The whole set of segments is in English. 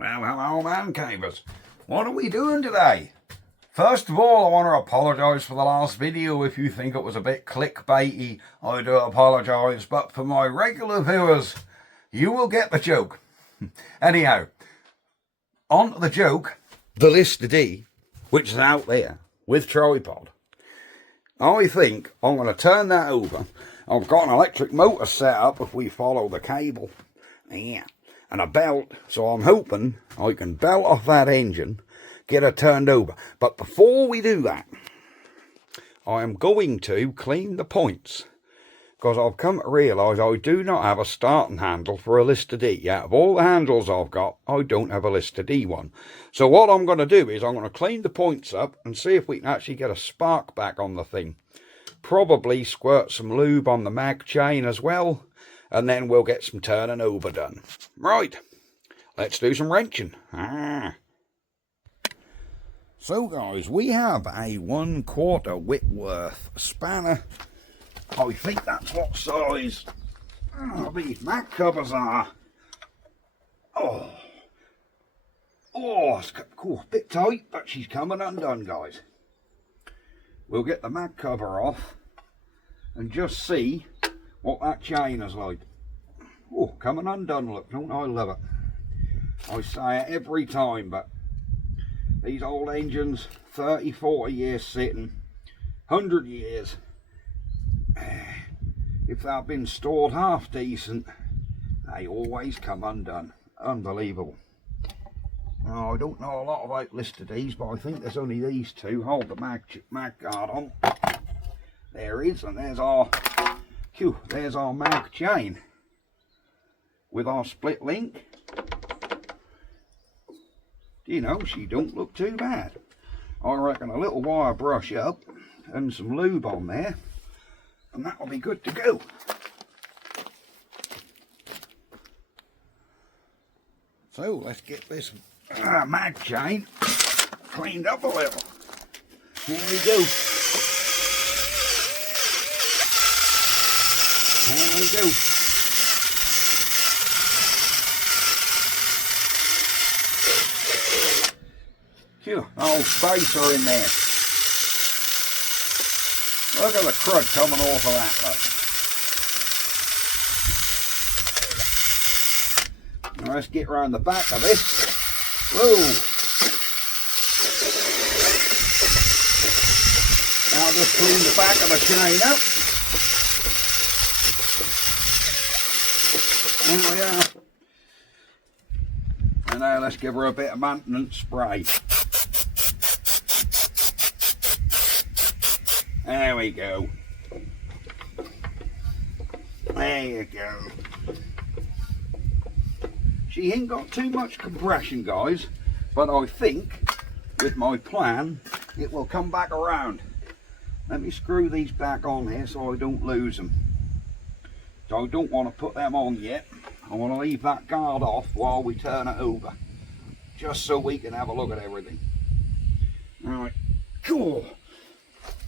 Well, hello, man cavers. What are we doing today? First of all, I want to apologise for the last video. If you think it was a bit clickbaity, I do apologise. But for my regular viewers, you will get the joke. Anyhow, on to the joke, the Lister D, which is out there with tripod. I think I'm going to turn that over. I've got an electric motor set up if we follow the cable. Yeah. And a belt, so I'm hoping I can belt off that engine, get her turned over. But before we do that, I am going to clean the points, because I've come to realise I do not have a starting handle for a Lister D. Out of all the handles I've got, I don't have a Lister D one. So what I'm going to do is I'm going to clean the points up and see if we can actually get a spark back on the thing. Probably squirt some lube on the mag chain as well. And then we'll get some turning over done. Right, let's do some wrenching. So guys, we have a 1/4 Whitworth spanner. I think that's what size these mag covers are. It's cool, a bit tight, but she's coming undone, guys. We'll get the mag cover off and just see what that chain is like. Coming undone, look, don't I love it? I say it every time, but these old engines, 30, 40 years sitting, 100 years, if they've been stored half decent, they always come undone. Unbelievable. Now, I don't know a lot about Lister Ds, but I think there's only these two. Hold the mag guard on. There is, and there's our mag chain with our split link. You know, she don't look too bad. I reckon a little wire brush up and some lube on there, and that'll be good to go. So let's get this mag chain cleaned up a little. Here we go. There we go. Phew, old spacer in there. Look at the crud coming off of that, look. Now let's get around the back of this. Whoa! Now just clean the back of the chain up. There we are. And now let's give her a bit of maintenance spray. There we go. There you go. She ain't got too much compression, guys, but I think with my plan it will come back around. Let me screw these back on here so I don't lose them. So I don't want to put them on yet. I want to leave that guard off while we turn it over, just so we can have a look at everything. Right, cool.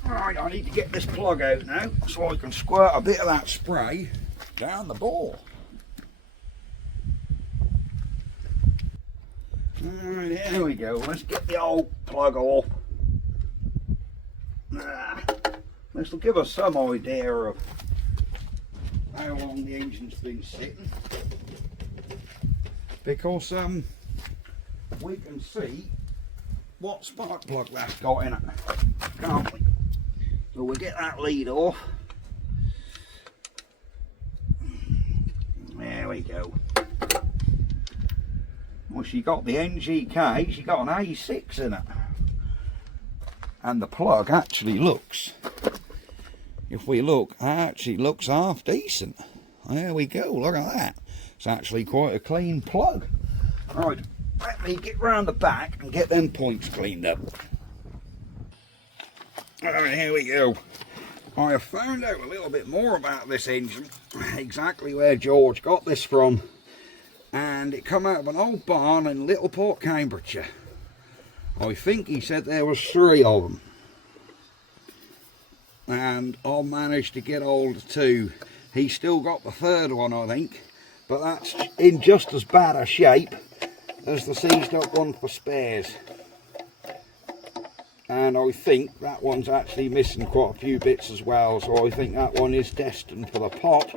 Right, I need to get this plug out now so I can squirt a bit of that spray down the bore. Alright, here we go. Let's get the old plug off. This will give us some idea of how long the engine's been sitting, because we can see what spark plug that's got in it, can't we? So we'll get that lead off. There we go. Well, she got the NGK, she got an A6 in it, and the plug actually looks, if we look, actually looks half decent. There we go, look at that. It's actually quite a clean plug. Right, let me get round the back and get them points cleaned up. Alright, here we go. I have found out a little bit more about this engine, exactly where George got this from, and it come out of an old barn in Littleport, Cambridgeshire. I think he said there was 3 of them, and I managed to get hold of 2. He's still got the 3rd one, I think, but that's in just as bad a shape there's the seized up one for spares. And I think that one's actually missing quite a few bits as well, so I think that one is destined for the pot.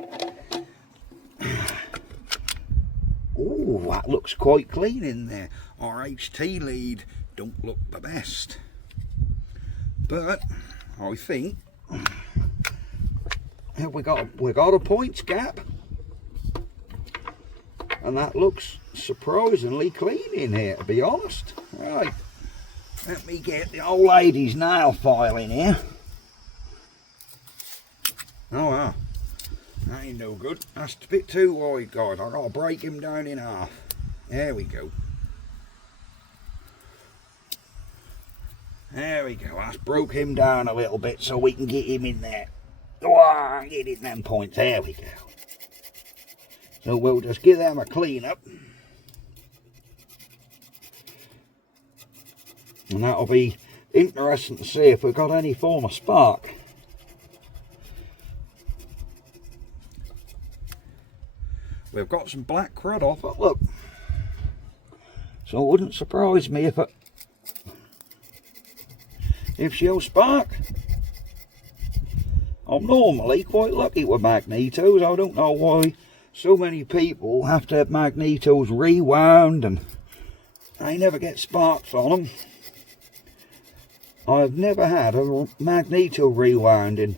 Oh, that looks quite clean in there. Our HT lead don't look the best, but I think we got a points gap, and that looks surprisingly clean in here, to be honest. Right, let me get the old lady's nail file in here. Oh wow, that ain't no good. That's a bit too wide, guys. I've got to break him down in half. There we go. There we go. That's broke him down a little bit so we can get him in there. Oh, get in them points. There we go. So we'll just give them a clean up. And that'll be interesting to see if we've got any form of spark. We've got some black crud off it, look. So it wouldn't surprise me if she'll spark. I'm normally quite lucky with magnetos. I don't know why so many people have to have magnetos rewound and they never get sparks on them. I've never had a magneto rewound in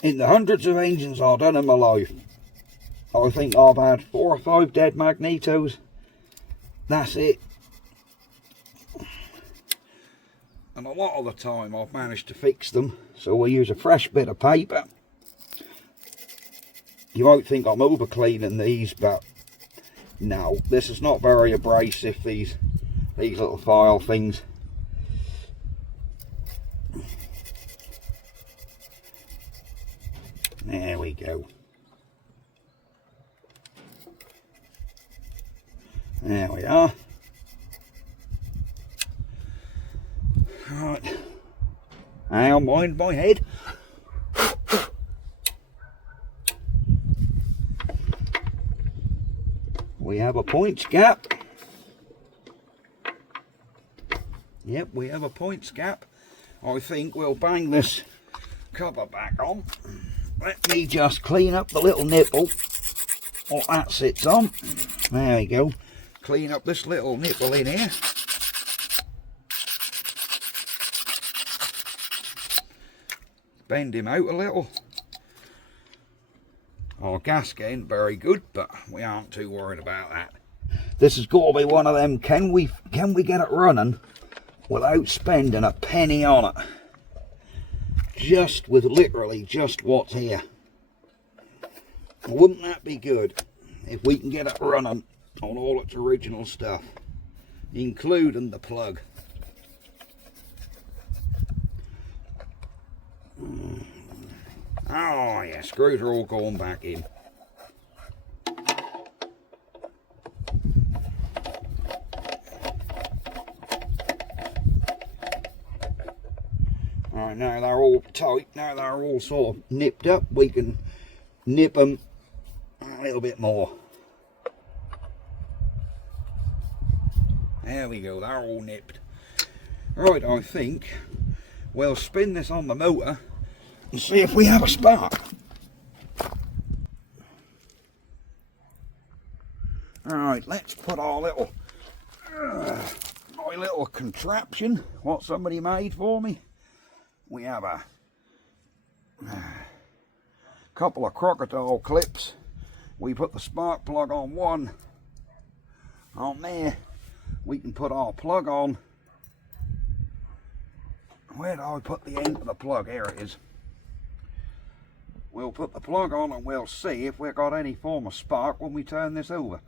the hundreds of engines I've done in my life. I think I've had 4 or 5 dead magnetos. That's it. And a lot of the time I've managed to fix them, so we use a fresh bit of paper. You might think I'm over cleaning these, but no, this is not very abrasive, these little file things. There we go. There we are. Right. Hang on, mind my head. We have a points gap. Yep, we have a points gap. I think we'll bang this cover back on. Let me just clean up the little nipple what that sits on. There we go. Clean up this little nipple in here. Bend him out a little. Our gasket ain't very good, but we aren't too worried about that. This has got to be one of them, can we get it running without spending a penny on it? Just with literally just what's here. Wouldn't that be good if we can get it running on all its original stuff, including the plug? Oh yeah, screws are all going back in. Alright, now they're all tight, now they're all sort of nipped up, we can nip them a little bit more. There we go, they're all nipped. Right, I think we'll spin this on the motor and see if we have a spark. Alright, let's put our little my little contraption, what somebody made for me. We have a couple of crocodile clips. We put the spark plug on one. On there, we can put our plug on. Where do I put the end of the plug? Here it is. We'll put the plug on and we'll see if we've got any form of spark when we turn this over.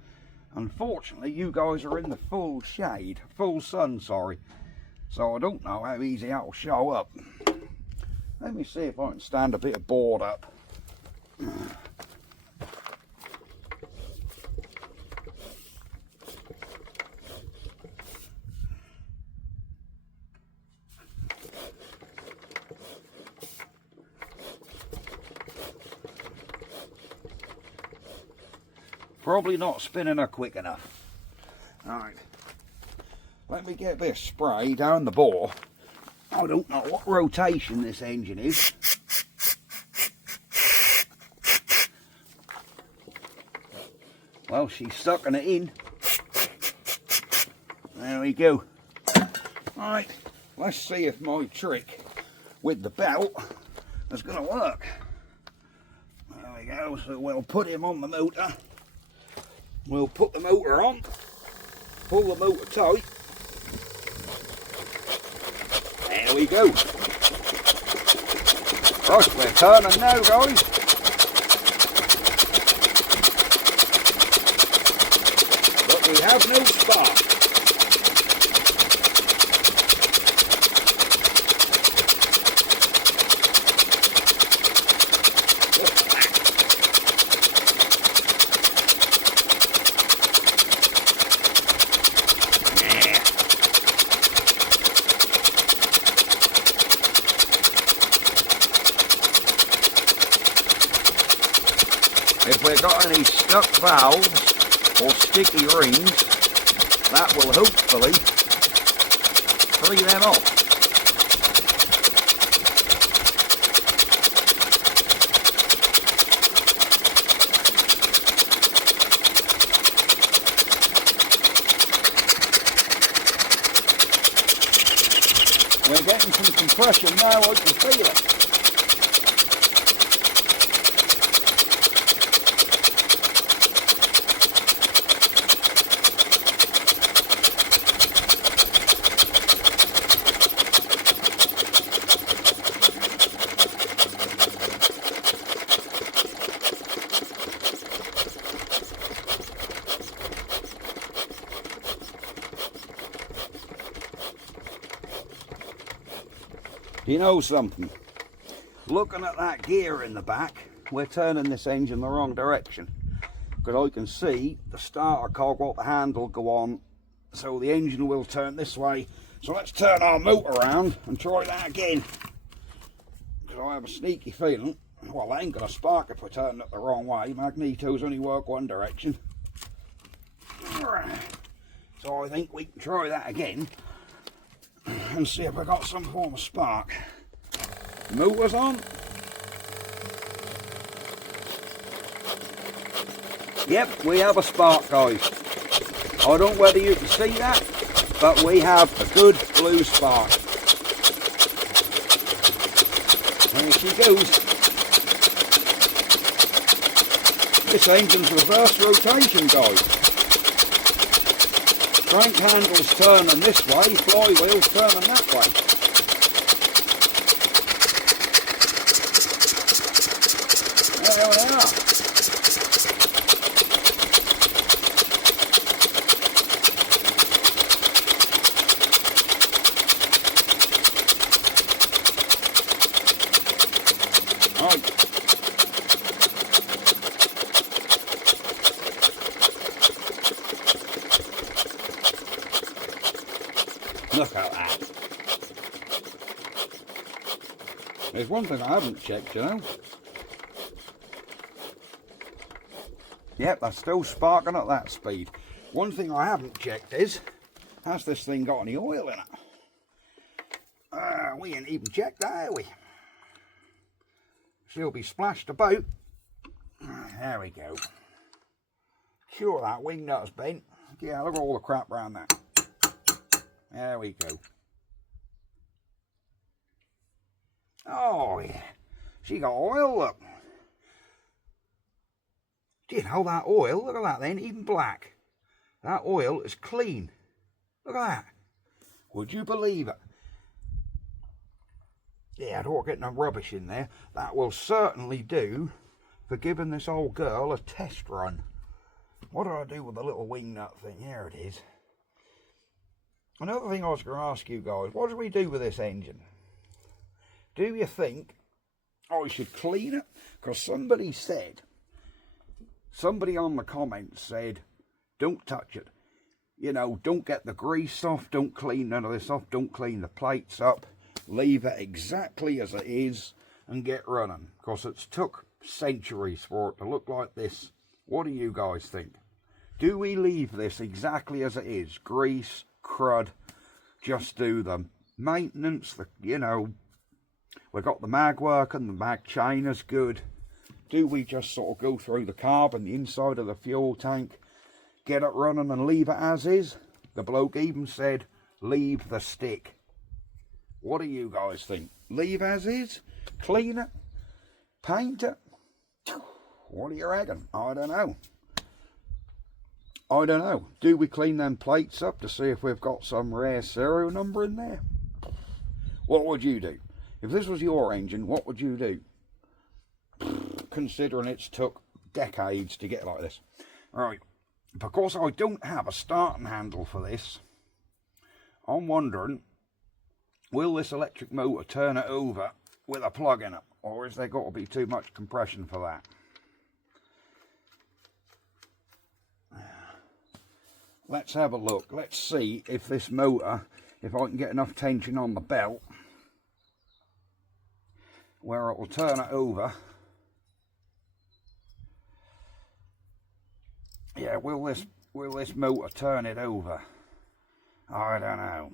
Unfortunately, you guys are in the full shade, full sun, sorry. So I don't know how easy that will show up. Let me see if I can stand a bit of board up. Probably not spinning her quick enough. Alright, let me get a bit of spray down the bore. I don't know what rotation this engine is. Well, she's sucking it in. There we go. Right, let's see if my trick with the belt is going to work. There we go. So we'll put him on the motor. We'll put the motor on. Pull the motor tight. There we go. Right, we're turning now, guys. But we have no spark. If we've got any stuck valves or sticky rings, that will hopefully free them off. We're getting some compression now, I can feel it. You know something? Looking at that gear in the back, we're turning this engine the wrong direction. Because I can see the starter cog, what the handle go on, so the engine will turn this way. So let's turn our motor around and try that again. Because I have a sneaky feeling, well, I ain't going to spark if we're turning it the wrong way. Magnetos only work one direction. So I think we can try that again and see if I got some form of spark. Motor's on. Yep, we have a spark, guys. I don't know whether you can see that, but we have a good blue spark. There she goes. This engine's reverse rotation, guys. Crank handle's turning this way, flywheel's turning that way. There we are. Right. Look at that. There's one thing I haven't checked, you know. Yep, that's still sparking at that speed. One thing I haven't checked is, has this thing got any oil in it? We ain't even checked that, have we? She'll be splashed about. There we go. Sure, that wing nut's bent. Yeah, look at all the crap around that. There we go. Oh, yeah. She got oil, look. Do you know that oil? Look at that then, even black. That oil is clean. Look at that. Would you believe it? Yeah, I don't get no rubbish in there. That will certainly do for giving this old girl a test run. What do I do with the little wing nut thing? Here it is. Another thing I was going to ask you guys, what do we do with this engine? Do you think I should clean it? Because somebody on the comments said, don't touch it. You know, don't get the grease off, don't clean none of this off, don't clean the plates up. Leave it exactly as it is and get running. Because it's took centuries for it to look like this. What do you guys think? Do we leave this exactly as it is? Grease, crud, just do the maintenance, you know, we've got the mag working, the mag chain is good. Do we just sort of go through the carb and the inside of the fuel tank, get it running and leave it as is? The bloke even said, leave the stick. What do you guys think? Leave as is? Clean it? Paint it? What do you reckon? I don't know. I don't know. Do we clean them plates up to see if we've got some rare serial number in there? What would you do? If this was your engine, what would you do? Considering it's took decades to get like this. Right, because I don't have a starting handle for this, I'm wondering, will this electric motor turn it over with a plug in it? Or is there got to be too much compression for that? Let's have a look. Let's see if this motor, if I can get enough tension on the belt where it will turn it over. Yeah, will this motor turn it over? I don't know.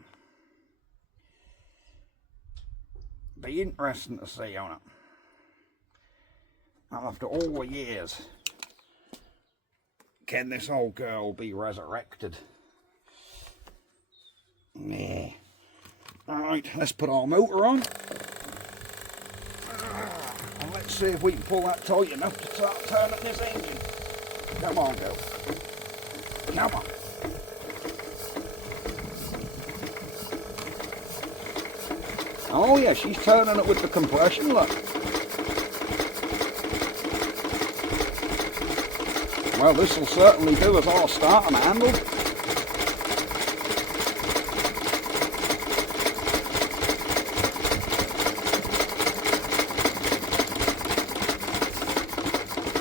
Be interesting to see on it. After all the years, can this old girl be resurrected? Yeah. Alright, let's put our motor on. And let's see if we can pull that tight enough to start turning this engine. Come on, girl. Come on. Oh yeah, she's turning it with the compression, look. Well, this will certainly do as our starting handle.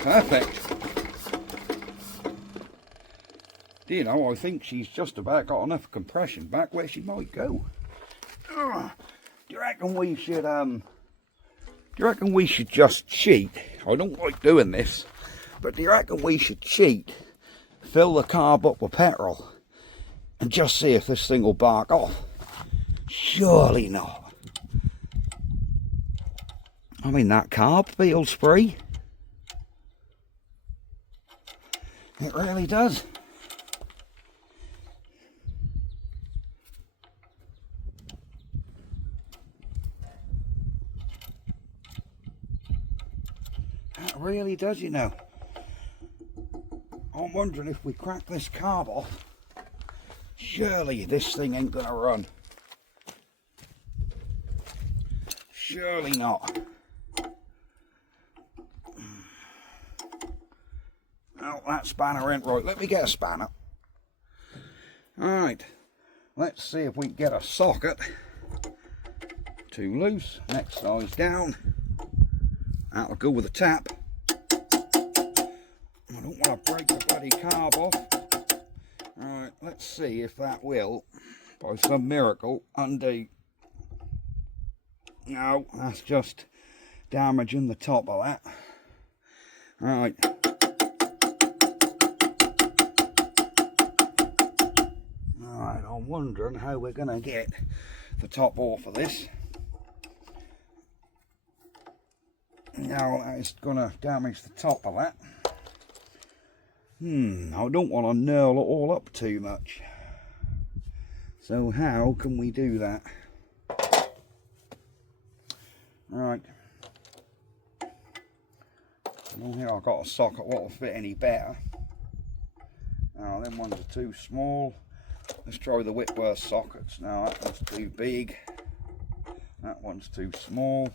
Perfect. Do you know, I think she's just about got enough compression back where she might go. Do you reckon we should just cheat? I don't like doing this, but do you reckon we should cheat, fill the carb up with petrol, and just see if this thing will bark off? Surely not. I mean, that carb feels free. It really does. That really does, you know. I'm wondering if we crack this carb off, surely this thing ain't gonna run. Surely not. Oh, that spanner ain't right. Let me get a spanner. Alright, let's see if we can get a socket. Too loose, next size down. That'll go with the tap. I don't want to break the bloody carb off. Alright, let's see if that will, by some miracle, undo. No, that's just damaging the top of that. Alright. Alright, I'm wondering how we're going to get the top off of this. Now that is going to damage the top of that. I don't want to knurl it all up too much. So how can we do that? Right. I don't think I've got a socket what will fit any better. Now them ones are too small. Let's try the Whitworth sockets. Now that one's too big. That one's too small.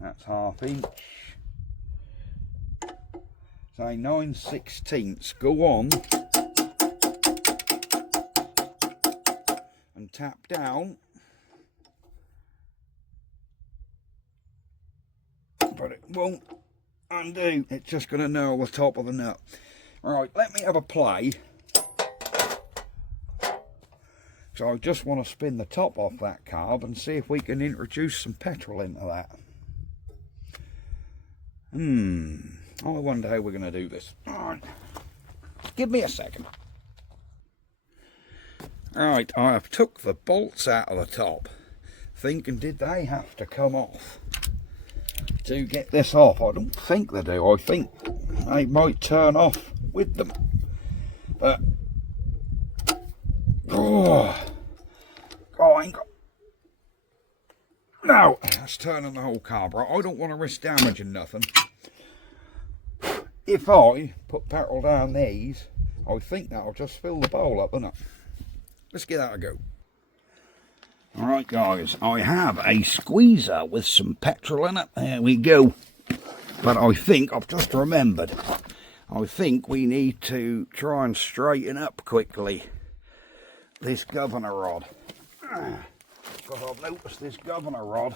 That's 1/2 inch. Say 9/16. Go on and tap down, but it won't undo. It's just going to knurl the top of the nut. Right, let me have a play. So I just want to spin the top off that carb and see if we can introduce some petrol into that. I wonder how we're going to do this. All right, give me a second. Right, I have took the bolts out of the top, thinking did they have to come off to get this off? I don't think they do. I think they might turn off with them. But I ain't got. No, that's turning the whole carburetor. I don't want to risk damaging nothing. If I put petrol down these, I think that'll just fill the bowl up, innit? Let's give that a go. Alright guys, I have a squeezer with some petrol in it. There we go. But I think, I've just remembered, I think we need to try and straighten up quickly this governor rod. Because I've noticed this governor rod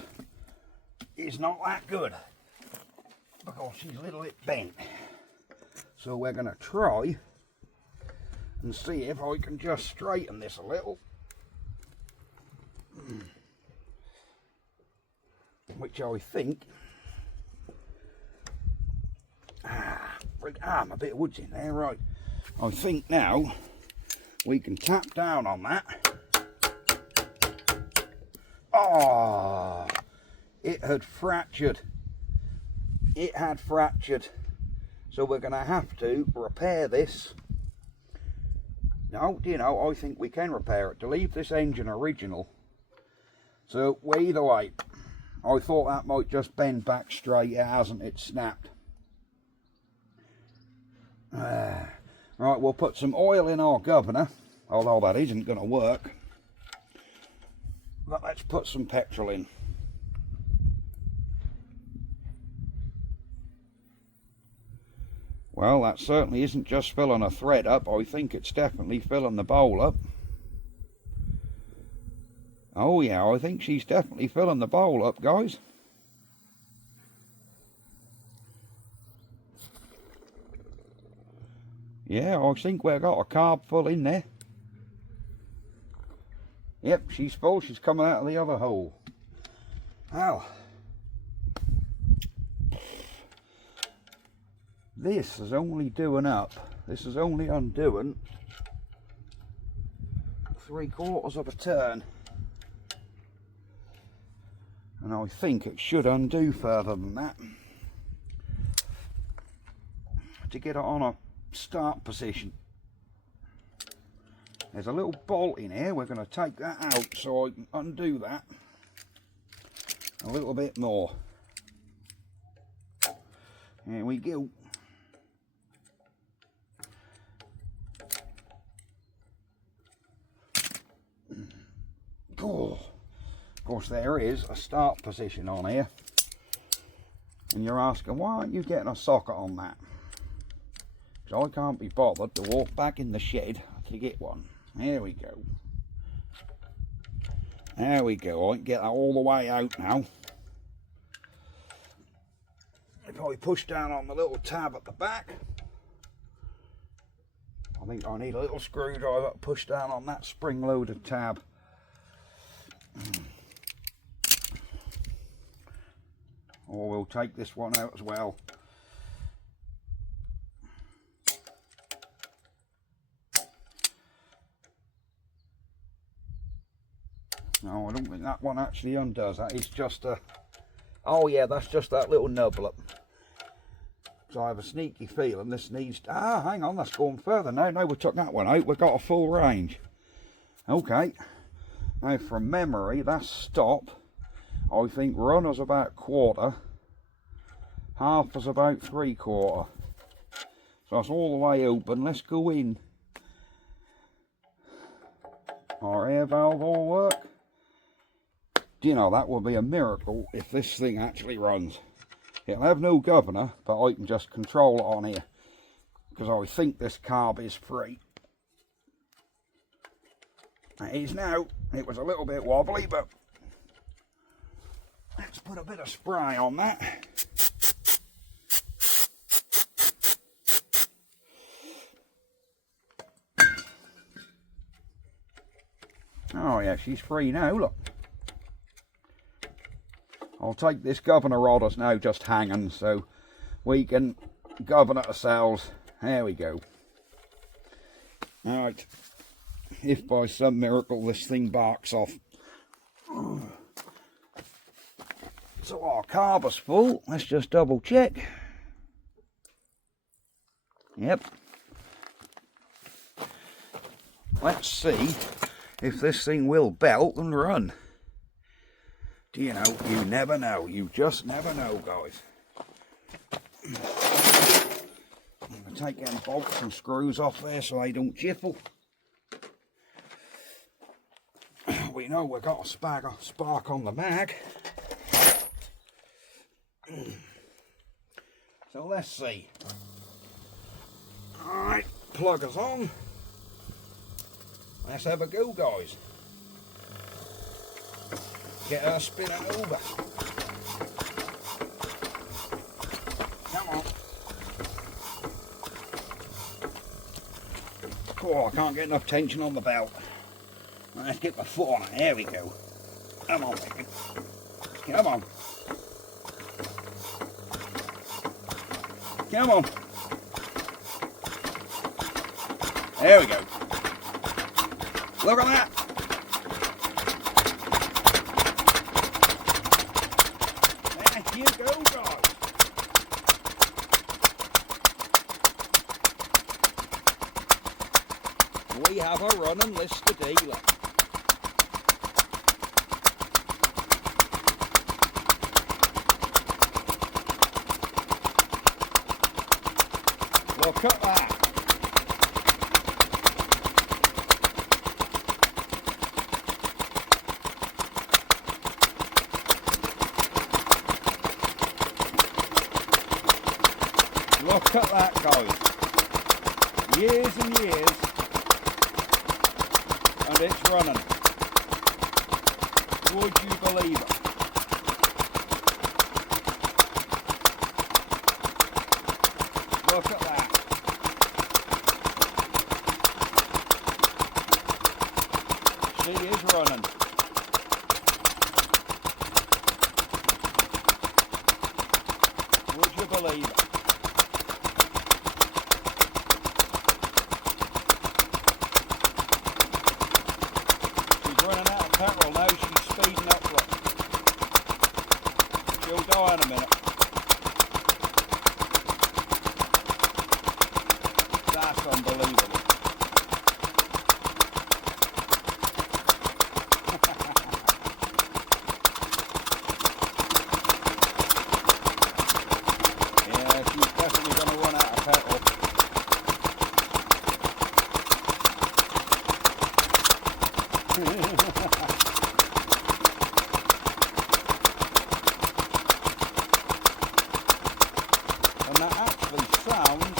is not that good. Because she's a little bit bent. So we're going to try and see if I can just straighten this a little. Which I think, I'm a bit of wood's in there, right. I think now we can tap down on that. Oh, it had fractured. It had fractured. So we're going to have to repair this. No, you know, I think we can repair it to leave this engine original. So either way, I thought that might just bend back straight. It hasn't, it snapped. Right, we'll put some oil in our governor, although that isn't going to work. But let's put some petrol in. Well, that certainly isn't just filling a thread up. I think it's definitely filling the bowl up. Oh yeah, I think she's definitely filling the bowl up, guys. Yeah, I think we've got a carb full in there. Yep, she's full. She's coming out of the other hole. Well, this is only doing up. This is only undoing 3/4 of a turn. And I think it should undo further than that. To get it on a start position. There's a little bolt in here. We're going to take that out so I can undo that a little bit more. There we go. Oh, of course there is a start position on here. And you're asking, why aren't you getting a socket on that? Because I can't be bothered to walk back in the shed to get one. There we go. There we go. I can get that all the way out now. If I push down on the little tab at the back, I think I need a little screwdriver to push down on that spring-loaded tab. Or we'll take this one out as well. No, I don't think that one actually undoes. That is just a... Oh yeah, that's just that little nubble up. So I have a sneaky feeling this needs... Ah, hang on, that's going further. No, we took that one out. We've got a full range. Okay. Now, from memory, that stop, I think run is about 1/4. Half is about 3/4. So that's all the way open. Let's go in. Our air valve will work. Do you know, that would be a miracle if this thing actually runs. It'll have no governor, but I can just control it on here. Because I think this carb is free. It is now. It was a little bit wobbly, but let's put a bit of spray on that. Oh yeah, she's free now, look. I'll take this governor rod as now just hanging so we can govern it ourselves. There we go. Alright, if by some miracle this thing barks off. So our carburetor's full. Let's just double check. Yep. Let's see if this thing will belt and run. Do you know, you never know. You just never know, guys. I'm going to take them bolts and screws off there so they don't jiffle. We know we've got a spark on the mag. So let's see. Alright, plug us on. Let's have a go, guys. Get her spinning over. Come on. Oh, I can't get enough tension on the belt. Let's get my foot on it. There we go. Come on, baby. Come on. Come on. There we go. Look at that. There you go, guys. We have a running Lister dealer. Look at that. Look at that, guys. Years and years, and it's running. Would you believe it? Look at that. She is running. Would you believe it? Running out of petrol now, she's speeding up. She'll die in a minute. That's unbelievable. Yeah, she's definitely going to run out of petrol. And that actually sounds,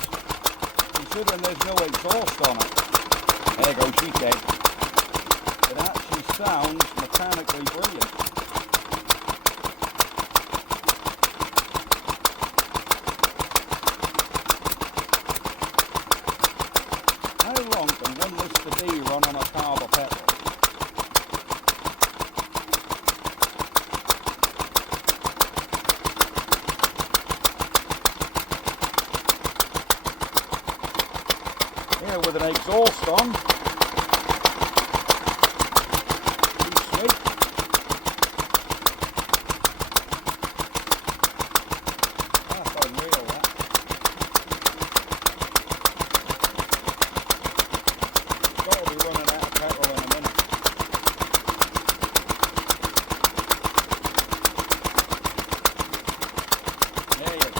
considering there's no exhaust on it, there goes, she's dead. It actually sounds mechanically brilliant. How long can one Lister D run on a carb of petrol? Yeah, with an exhaust on. Pretty sweet. That's unreal, that. Got to be running out of petrol in a minute. There you go.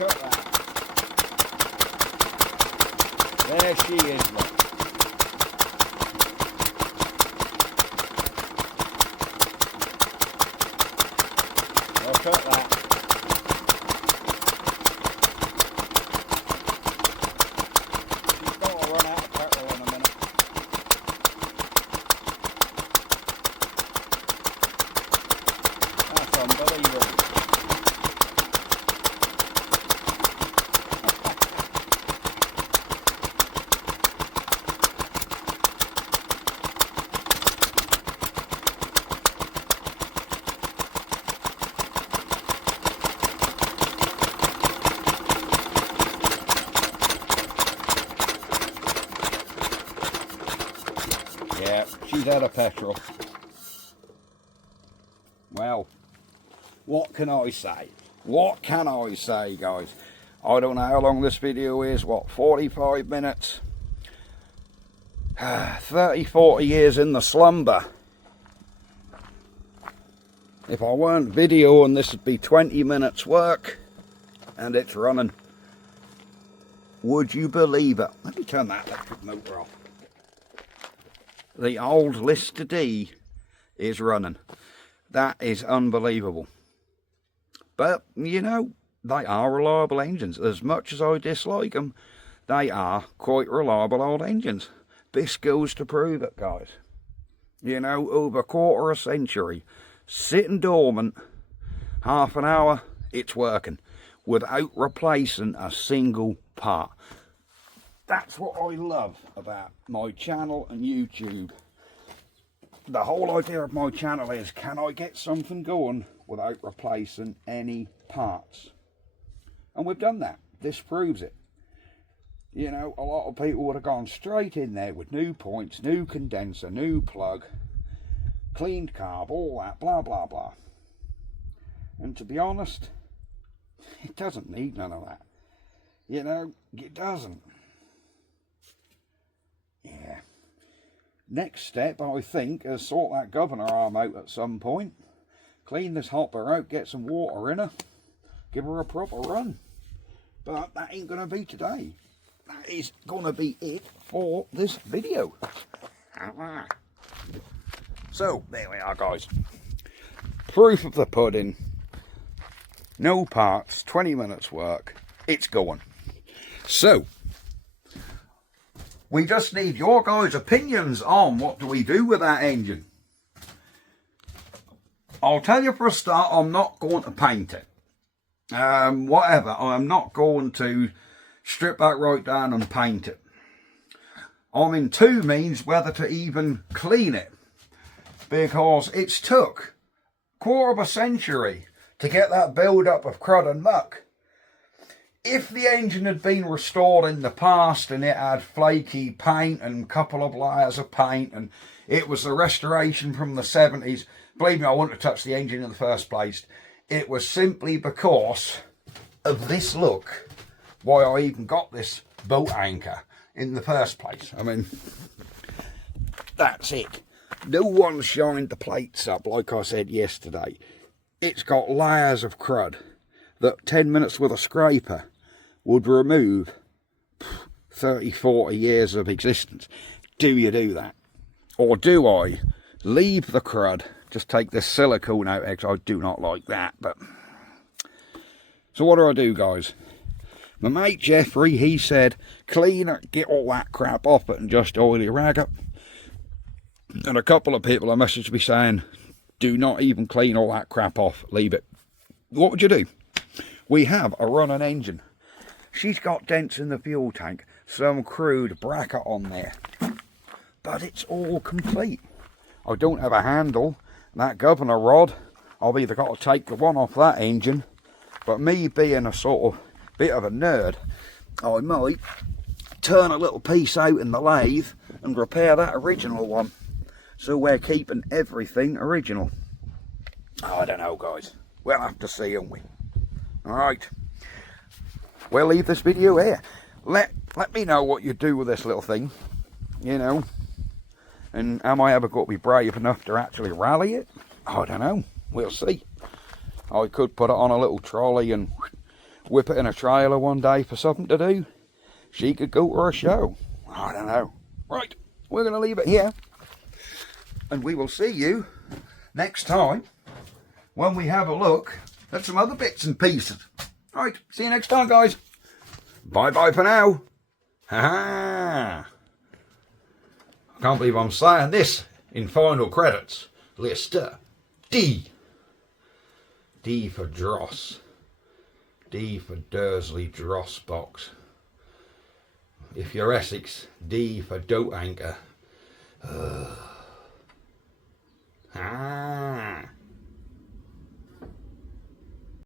Look at that. There she is, look. Look at that. She's going to run out of petrol in a minute. That's unbelievable. Yeah, she's out of petrol. Well, what can I say? What can I say, guys? I don't know how long this video is. What, 45 minutes? 30, 40 years in the slumber. If I weren't videoing, this would be 20 minutes work. And it's running. Would you believe it? Let me turn that electric motor off. The old Lister D is running. That is unbelievable. But, you know, they are reliable engines. As much as I dislike them, they are quite reliable old engines. This goes to prove it, guys. You know, over a quarter of a century, sitting dormant, half an hour, it's working, without replacing a single part. That's what I love about my channel and YouTube. The whole idea of my channel is, can I get something going without replacing any parts? And we've done that. This proves it. You know, a lot of people would have gone straight in there with new points, new condenser, new plug, cleaned carb, all that, blah, blah, blah. And to be honest, it doesn't need none of that. You know, it doesn't. Yeah. Next step, I think, is sort that governor arm out at some point. Clean this hopper out, get some water in her, give her a proper run. But that ain't going to be today. That is going to be it for this video. So, there we are, guys. Proof of the pudding. No parts, 20 minutes work. It's going. So, we just need your guys' opinions on what do we do with that engine. I'll tell you for a start, I'm not going to paint it. Whatever, I'm not going to strip that right down and paint it. I'm in two minds whether to even clean it, because it's took a quarter of a century to get that build up of crud and muck. If the engine had been restored in the past and it had flaky paint and a couple of layers of paint and it was the restoration from the 70s, believe me, I wouldn't have touched the engine in the first place. It was simply because of this look why I even got this boat anchor in the first place. I mean, that's it. No one shined the plates up like I said yesterday. It's got layers of crud that 10 minutes with a scraper would remove 30, 40 years of existence. Do you do that? Or do I leave the crud, just take this silicone out, because I do not like that. But so what do, guys? My mate Jeffrey, he said, clean it, get all that crap off it and just oily rag it. And a couple of people have messaged me saying, do not even clean all that crap off, leave it. What would you do? We have a running engine. She's got dents in the fuel tank, some crude bracket on there, but it's all complete. I don't have a handle. That governor rod, I've either got to take the one off that engine, but me being a sort of bit of a nerd, I might turn a little piece out in the lathe and repair that original one. So we're keeping everything original. I don't know, guys. We'll have to see, won't we? Alright. We'll leave this video here. Let me know what you do with this little thing. You know. And am I ever going to be brave enough to actually rally it? I don't know. We'll see. I could put it on a little trolley and whip it in a trailer one day for something to do, she could go to a show. I don't know. Right, we're going to leave it here. And we will see you next time when we have a look at some other bits and pieces. Right, see you next time, guys. Bye-bye for now. Ha-ha. I can't believe I'm saying this in final credits. Lister. D. D for Dross. D for Dursley Dross box. If you're Essex, D for Dote Anchor. Ah.